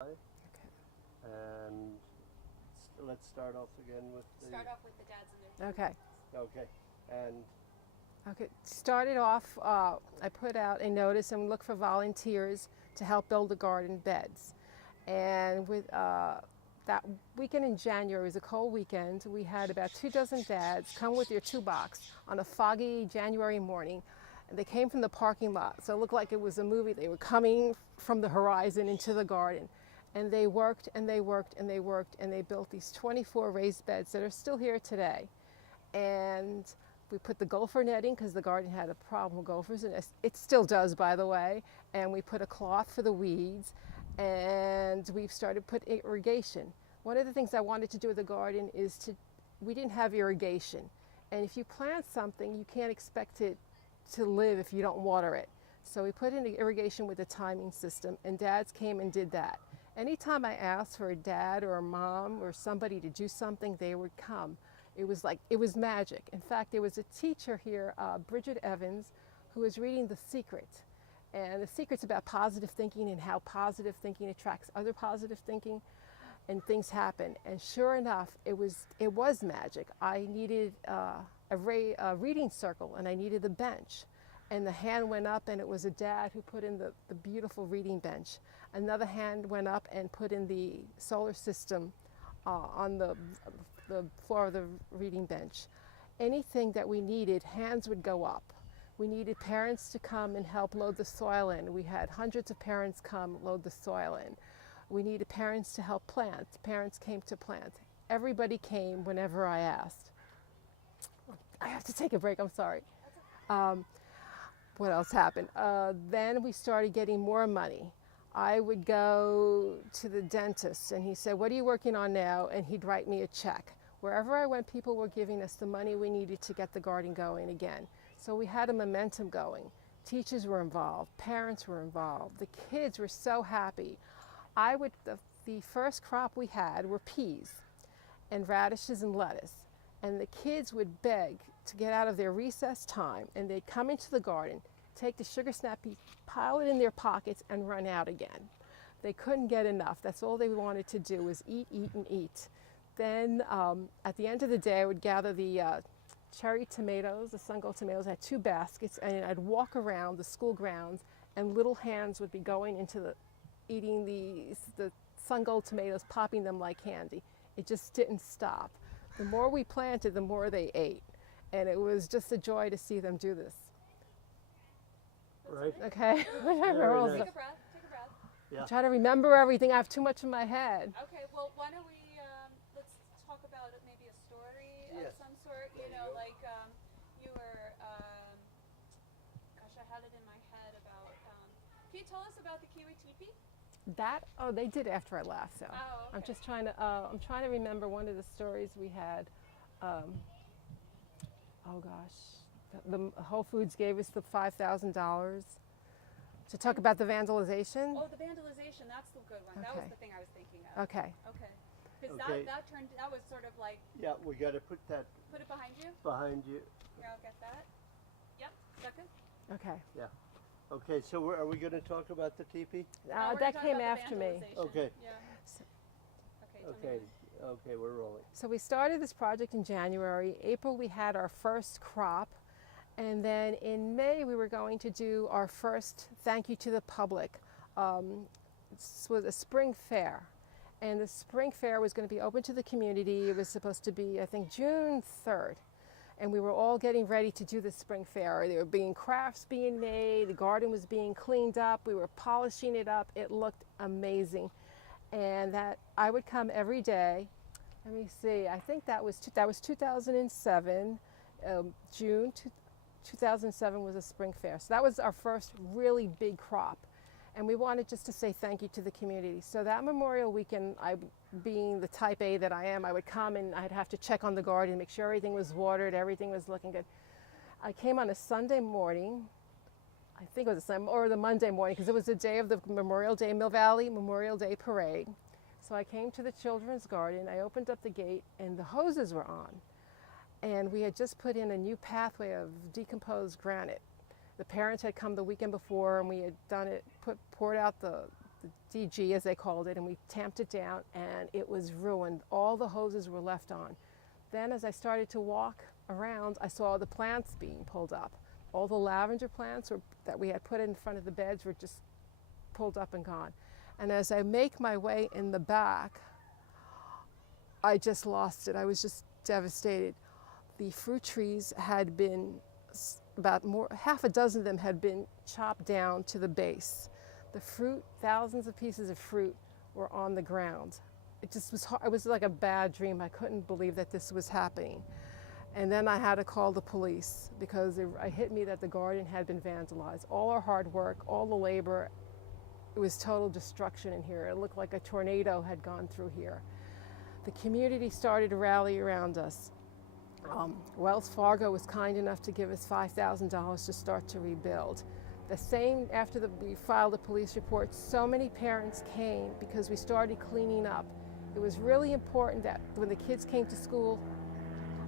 Okay. And let's start off again with the... Start off with the dads and their Okay. Okay. And Okay. Started off, I put out a notice and looked for volunteers to help build the garden beds. And with that weekend in January, it was a cold weekend, we had about 24 dads come with their toolbox on a foggy January morning. And they came from the parking lot, so it looked like it was a movie. They were coming from the horizon into the garden. And they worked and they worked and they worked and they built these 24 raised beds that are still here today. And we put the gopher netting because the garden had a problem with gophers, and it still does, by the way. And we put a cloth for the weeds, and we've started put irrigation. One of the things I wanted to do with the garden is we didn't have irrigation. And if you plant something, you can't expect it to live if you don't water it. So we put in the irrigation with a timing system, and dads came and did that. Anytime I asked for a dad or a mom or somebody to do something, they would come. It was magic. In fact, there was a teacher here, Bridget Evans, who was reading The Secret. And The Secret's about positive thinking and how positive thinking attracts other positive thinking, and things happen. And sure enough, it was magic. I needed a reading circle, and I needed the bench. And the hand went up, and it was a dad who put in the beautiful reading bench. Another hand went up and put in the solar system on the floor of the reading bench. Anything that we needed, hands would go up. We needed parents to come and help load the soil in. We had hundreds of parents come load the soil in. We needed parents to help plant. Parents came to plant. Everybody came whenever I asked. I have to take a break, I'm sorry. What else happened? Then we started getting more money. I would go to the dentist, and he said, "What are you working on now?" And he'd write me a check. Wherever I went, people were giving us the money we needed to get the garden going again. So we had a momentum going. Teachers were involved, parents were involved, the kids were so happy. The first crop we had were peas and radishes and lettuce, and the kids would beg to get out of their recess time, and they'd come into the garden, take the sugar snap peas, pile it in their pockets, and run out again. They couldn't get enough. That's all they wanted to do was eat, eat, and eat. Then at the end of the day, I would gather the cherry tomatoes, the sun gold tomatoes. I had 2 baskets, and I'd walk around the school grounds, and little hands would be going into eating the sun gold tomatoes, popping them like candy. It just didn't stop. The more we planted, the more they ate. And it was just a joy to see them do this. right. Okay? Very Take nice. a breath. Take a breath. Yeah. Try to remember everything. I have too much in my head. Okay. Well, why don't we let's talk about maybe a story Yes. of some sort. You know, like you were. Gosh, I had it in my head about. Can you tell us about the Kiwi teepee? They did after I left. So Oh, I'm okay. just trying to remember one of the stories we had. Oh gosh, the Whole Foods gave us the $5,000 to talk about the vandalization. Oh, the vandalization. That's the good one. That was Okay. the thing I was thinking of. Okay. Okay. Because Okay. that was sort of like, Yeah, we got to put that put it behind you. behind you. Here, I'll get that. Yep. Is that good? Okay. Okay, so are we going to talk about the teepee? No, we're gonna That talk came about the after me. vandalization. Okay. Yeah. So- Okay. tell me Okay. when. Okay, we're rolling. So we started this project in January. April we had our first crop, and then in May we were going to do our first thank you to the public. This was a spring fair, and the spring fair was going to be open to the community. It was supposed to be, I think, June 3rd, and we were all getting ready to do the spring fair. There were being crafts being made, the garden was being cleaned up, we were polishing it up. It looked amazing. And that I would come every day. Let me see. I think that was 2007. June 2007 was a spring fair. So that was our first really big crop, and we wanted just to say thank you to the community. So that Memorial Weekend, being the type A that I am, I would come and I'd have to check on the garden, make sure everything was watered, everything was looking good. I came on a Sunday morning. I think it was a Sunday or the Monday morning, because it was the day of the Memorial Day, Mill Valley Memorial Day Parade. So I came to the children's garden, I opened up the gate, and the hoses were on. And we had just put in a new pathway of decomposed granite. The parents had come the weekend before, and we had done it, poured out the the DG as they called it, and we tamped it down, and it was ruined. All the hoses were left on. Then as I started to walk around, I saw the plants being pulled up. All the lavender plants that we had put in front of the beds were just pulled up and gone. And as I make my way in the back, I just lost it. I was just devastated. The fruit trees had been half a dozen of them had been chopped down to the base. The fruit, thousands of pieces of fruit were on the ground. It just was hard. It was like a bad dream. I couldn't believe that this was happening. And then I had to call the police because it hit me that the garden had been vandalized. All our hard work, all the labor, it was total destruction in here. It looked like a tornado had gone through here. The community started to rally around us. Wells Fargo was kind enough to give us $5,000 to start to rebuild. The same after we filed a police report, so many parents came because we started cleaning up. It was really important that when the kids came to school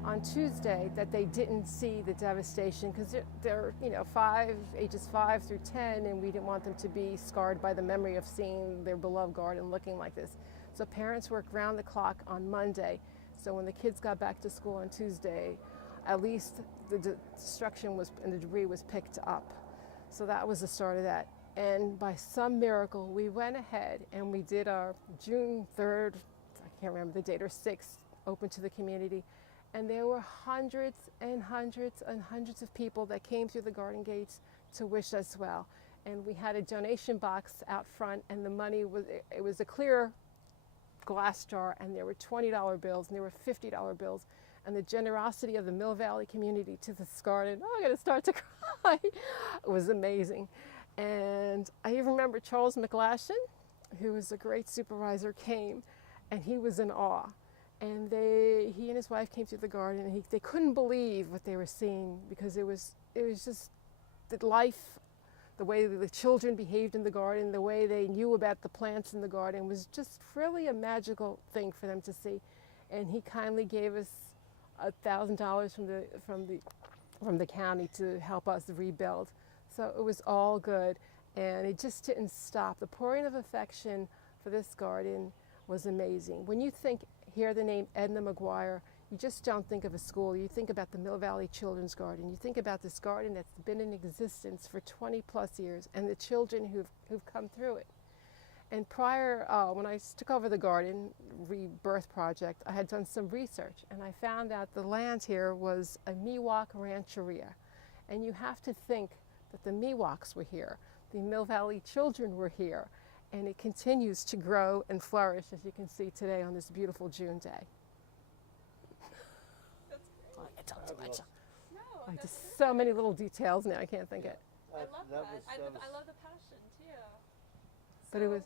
on Tuesday that they didn't see the devastation because they're ages 5 through 10, and we didn't want them to be scarred by the memory of seeing their beloved garden looking like this. So parents worked round the clock on Monday. So when the kids got back to school on Tuesday, at least the destruction and the debris was picked up. So that was the start of that. And by some miracle, we went ahead and we did our June 3rd, I can't remember the date, or 6th, open to the community. And there were hundreds and hundreds and hundreds of people that came through the garden gates to wish us well. And we had a donation box out front, and the money it was a clear glass jar, and there were $20 bills and there were $50 bills, and the generosity of the Mill Valley community to this garden, I'm going to start to cry. It was amazing. And I even remember Charles McGlashan, who was a great supervisor, came, and he was in awe. And he and his wife came through the garden, and they couldn't believe what they were seeing because it was just the life. The way the children behaved in the garden, the way they knew about the plants in the garden was just really a magical thing for them to see. And he kindly gave us $1,000 from the county to help us rebuild. So it was all good, and it just didn't stop. The pouring of affection for this garden was amazing. When you hear the name Edna McGuire, you just don't think of a school. You think about the Mill Valley Children's Garden. You think about this garden that's been in existence for 20 plus years and the children who've come through it. And prior, when I took over the garden rebirth project, I had done some research, and I found out the land here was a Miwok rancheria. And you have to think that the Miwoks were here, the Mill Valley children were here, and it continues to grow and flourish, as you can see today on this beautiful June day. I talk too much. No, Like that's just so many little details now, I can't think it. I love that. I love the passion too. But it was.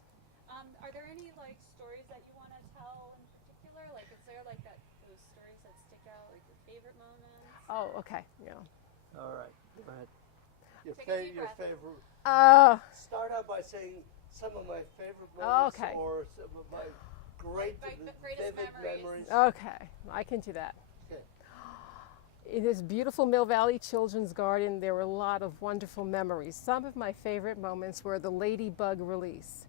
Are there any stories that you want to tell in particular? Is there those stories that stick out, your favorite moments? Oh, okay. Yeah. All right, go ahead. Take a deep Your breath. favorite. Start out by saying some of my favorite moments Okay. or some of my great, the greatest vivid memories. Okay, I can do that. Okay. In this beautiful Mill Valley Children's Garden, there were a lot of wonderful memories. Some of my favorite moments were the ladybug release.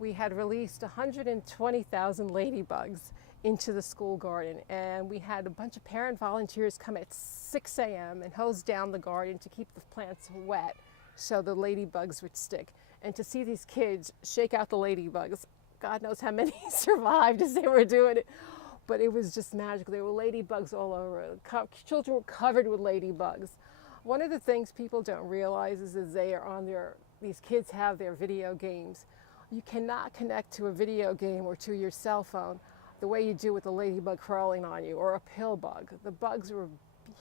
We had released 120,000 ladybugs into the school garden, and we had a bunch of parent volunteers come at 6 a.m. and hose down the garden to keep the plants wet so the ladybugs would stick. And to see these kids shake out the ladybugs, God knows how many survived as they were doing it. But it was just magical. There were ladybugs all over. Children were covered with ladybugs. One of the things people don't realize is that these kids have their video games. You cannot connect to a video game or to your cell phone the way you do with a ladybug crawling on you or a pill bug. The bugs were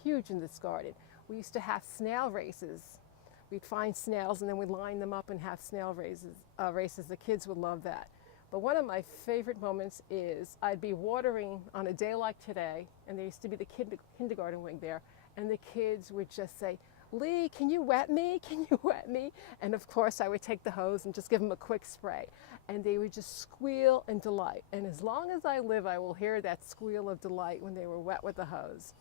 huge in this garden. We used to have snail races. We'd find snails and then we'd line them up and have snail races. The kids would love that. But one of my favorite moments is I'd be watering on a day like today, and there used to be the kindergarten wing there, and the kids would just say, "Lee, can you wet me? Can you wet me?" And of course I would take the hose and just give them a quick spray. And they would just squeal in delight. And as long as I live, I will hear that squeal of delight when they were wet with the hose.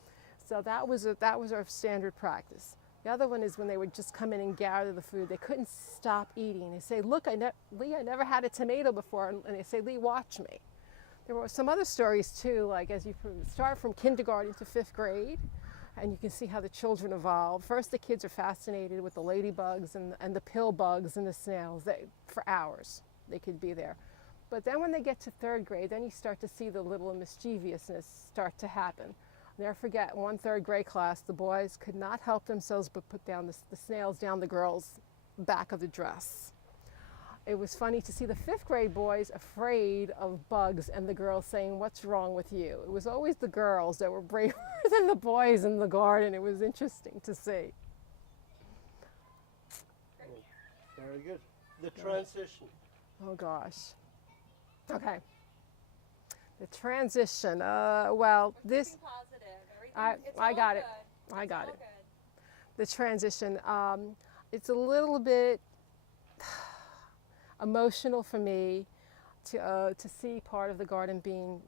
So that was our standard practice. The other one is when they would just come in and gather the food. They couldn't stop eating. They say, look, Lee, I never had a tomato before. And they say, Lee, watch me. There were some other stories too, like as you start from kindergarten to 5th grade, and you can see how the children evolve. First, the kids are fascinated with the ladybugs and the pill bugs and the snails. For hours, they could be there. But then when they get to 3rd grade, then you start to see the little mischievousness start to happen. I'll never forget, one 3rd grade class, the boys could not help themselves but put down the snails down the girls' back of the dress. It was funny to see the 5th grade boys afraid of bugs and the girls saying, what's wrong with you? It was always the girls that were braver than the boys in the garden. It was interesting to see. Very good. The transition. Oh gosh. Okay. The transition. Well, this. I got it. I got it. The transition. It's a little bit emotional for me to see part of the garden being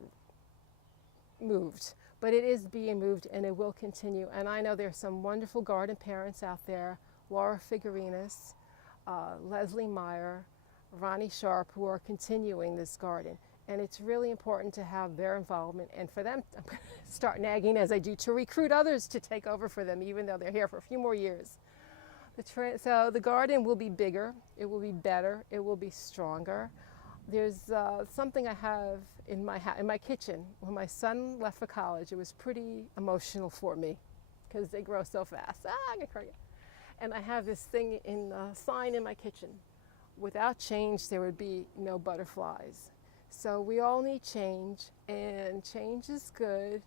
moved, but it is being moved and it will continue. And I know there's some wonderful garden parents out there, Laura Figurinas, Leslie Meyer, Ronnie Sharpe, who are continuing this garden. And it's really important to have their involvement, and for them, I'm going to start nagging as I do, to recruit others to take over for them, even though they're here for a few more years. So the garden will be bigger, it will be better, it will be stronger. There's something I have in my kitchen. When my son left for college, it was pretty emotional for me because they grow so fast. I'm gonna cry. And I have this thing sign in my kitchen. Without change, there would be no butterflies. So we all need change, and change is good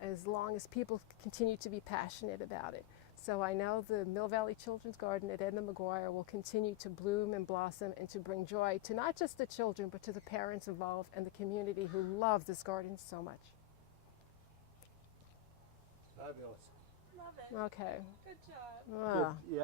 as long as people continue to be passionate about it. So I know the Mill Valley Children's Garden at Edna McGuire will continue to bloom and blossom and to bring joy to not just the children, but to the parents involved and the community who love this garden so much. Fabulous. Love it. Okay. Good job. Wow. Good. Yeah.